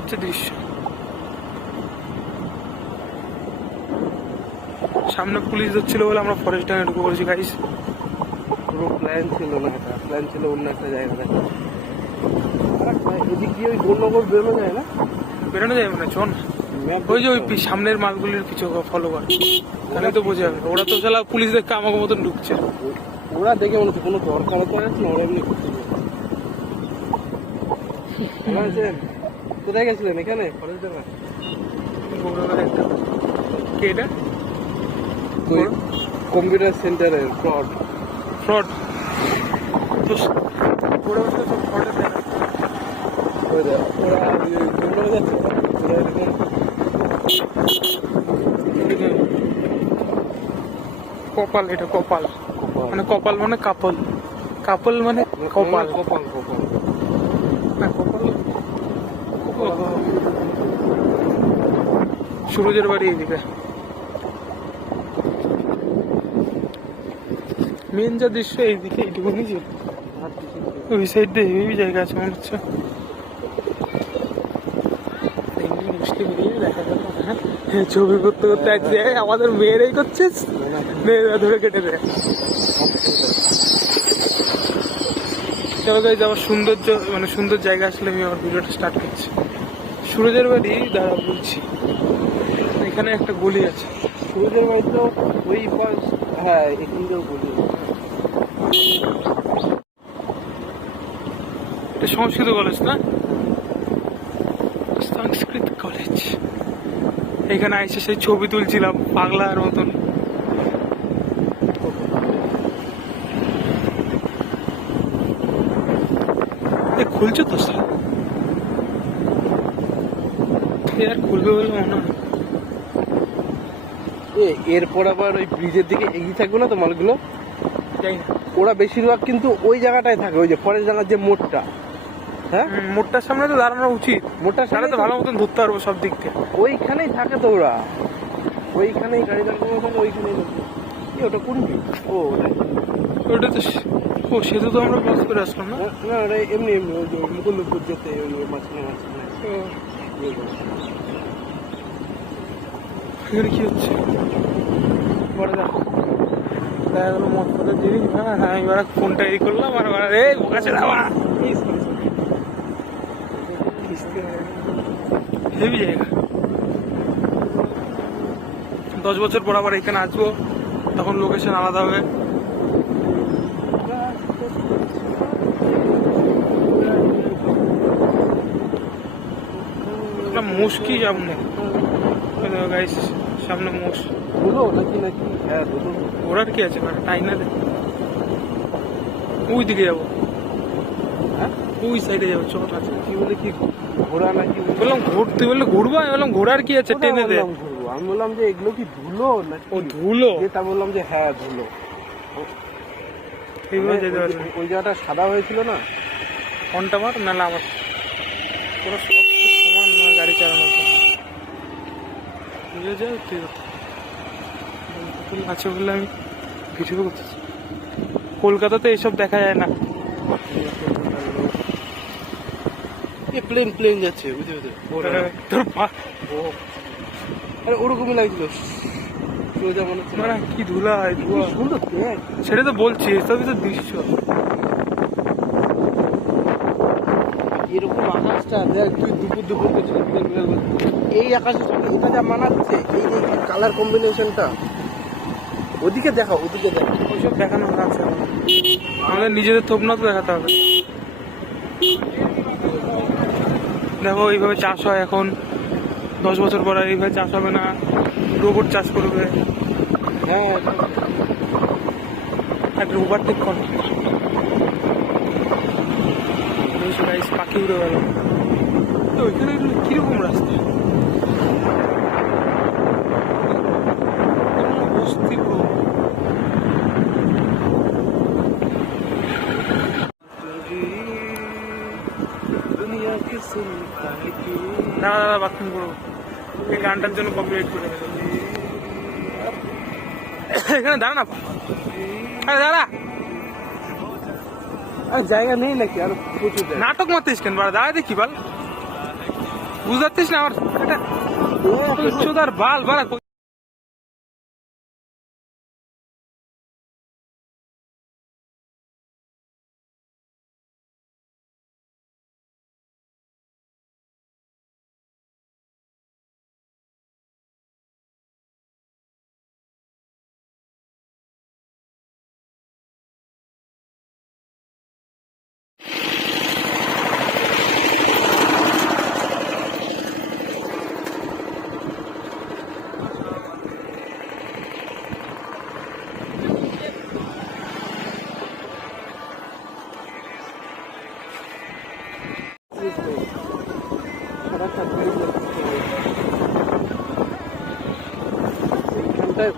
হচ্ছে দৃশ্য। সামনে পুলিশ ধরছিল বলে আমরা ফরেস্ট ডাঙে ঢুকে পড়েছি গাইস। পুরো প্ল্যান ছিল না, এটা প্ল্যান ছিল অন্য একটা জায়গা দেখা। এদিক দিয়ে ওই গোলনগর বেরোনো যায় না? বেরোনো যায় মানে চল। ওই যে ওই সামনের মালগুলির পিছু ফলো করে, তাহলে তো বোঝা যাবে। ওরা তো শালা পুলিশ দেখে আমাকে মতন ঢুকছে। ওরা দেখে মনে হচ্ছে কোনো দরকার তো আছে না, ওরা এমনি করতে কোথায় গেছিলেন? এখানে ফরেস্ট ডাঙা কে এটা? কম্পিউটার সেন্টারের ফ্রড ফ্রড তো ওরা সব ফ্রডের দেখা। ওরা গোলনগর যাচ্ছে, ওরা এরকম কপাল, এটা কপাল মানে কপাল মানে কাপল, কাপল মানে কপাল, কপাল কপাল হ্যাঁ কপাল। সুরজের বাড়ি এইদিকে। মেন যা দৃশ্য এইদিকে, এইটুকুনি ছিল। ওই সাইড দিয়ে হেভি জায়গা আছে মনে হচ্ছে। ছবি করতে করতে এক জায়গায় আমাদের মেয়েরাই করছিস, মেয়েরা ধরে কেটে দেয়। চলো গাইজ, আবার সৌন্দর্য মানে সুন্দর জায়গা আসলে আমি আমার ভিডিওটা স্টার্ট করছি। সুরজের বাড়ি দাঁড়া বলছি, এখানে একটা গলি আছে। সুরজের বাড়ি তো ওই হ্যাঁ এখান দিয়েও গলি। এটা সংস্কৃত কলেজ না? সংস্কৃত কলেজ। এখানে এসে সেই ছবি তুলছিলাম পাগলার মতন। খুলছে তো স্যার, আর খুলবে বলে মনে হয়। এরপর আবার ওই ব্রিজের দিকে এগিয়ে থাকবে না তো মালগুলো? যাই না, ওরা বেশিরভাগ কিন্তু ওই জায়গাটায় থাকে, ওই যে ফরেস্ট ডাঙার যে মোড়টা। হ্যাঁ মোড়টার সামনে তো দাঁড়ানো উচিত, মোড়টার তাহলে সামনে তো ভালো মতন ধরতে পারবো সব দিক থেকে। ওইখানেই থাকে তো ওরা, ওইখানেই গাড়ি দাঁড়ানো থাকে, ওইখানেই থাকে। ওটা কোন ও ওটা তো ও সেতু তো আমরা ক্রস করে আসলাম না? না ওটা এমনি এমনি ওই যে মুকুন্দপুর যেতে ওই মাঝখানে মাঝখানে। এখানে কি হচ্ছে বড় দেখা গেলো মদ ফদের জিনিস। হ্যাঁ হ্যাঁ, এবার ফোনটা এই করলাম আর এই কাছে যাওয়া হেভি জায়গা। 10 বছর পর আবার এখানে আসবো, তখন লোকেশন আলাদা হবে। মোষ কি যাব না গাইস, সামনে মোষ। ধুলো নাকি নাকি? হ্যাঁ ধুলো। ঘোড়ার কি আছে তাই না? ওই দিকে যাবো, হ্যাঁ ওই সাইডে যাবো। চট আছে কি বলে, কি ঘোড়া নাকি? বললাম ঘুরতে বললে ঘুরবো, আমি বললাম ঘোড়ার কি আছে টেনে দে। আমি বললাম যে এগুলো কি ধুলো নাকি? ও ধুলো, তা বললাম যে হ্যাঁ ধুলো। এইভাবে যেতে পারবে। ওই জায়গাটা সাদা হয়েছিল না? ঘন্টা মার মেলা আমার পুরো সব সমান না গাড়ি চালানোর পর বুঝে যায়। ঠিক আছে বললে আমি ভিডিও করতেছি। কলকাতাতে এইসব দেখা যায় না। প্লেন প্লেন যাচ্ছে বুঝতে বুঝতে তোর আরে ওরকমই লাগছিল সোজা মনে হচ্ছে না কি ধুলা হয়, ধোয়া সুন্দর। সেটা তো বলছি, এসবই তো দৃশ্য। এরকম আকাশটা দেখ তুই, দুপুর দুপুর করছিস, এই আকাশের সঙ্গে এটা যা মানাচ্ছে, এই যে কালার কম্বিনেশনটা। ওদিকে দেখা, ওদিকে দেখা, ওইসব দেখানো আছে আমাদের নিজেদের থোপ না তো দেখাতে হবে। দেখো এইভাবে চাষ হয় এখন, 10 বছর পরে এইভাবে চাষ হবে না, রোবট চাষ করবে। হ্যাঁ একটা ওভারটেক কর, পাখি উড়ে গেল। ওইখানে কিরকম রাস্তা, বস্তি পুরো। দাদা দাদা বাথরুম করবো, এই গানটার জন্য কপিরাইট করে দেবে। এখানে দাঁড়া না, আরে দাঁড়া, আর জায়গা নেই নাকি? আর প্রচুর নাটক মারতেছিস কেন? দাঁড়া দেখি বল। বুঝতে পারছিস না আমার এটা চোদার বাল বাড়া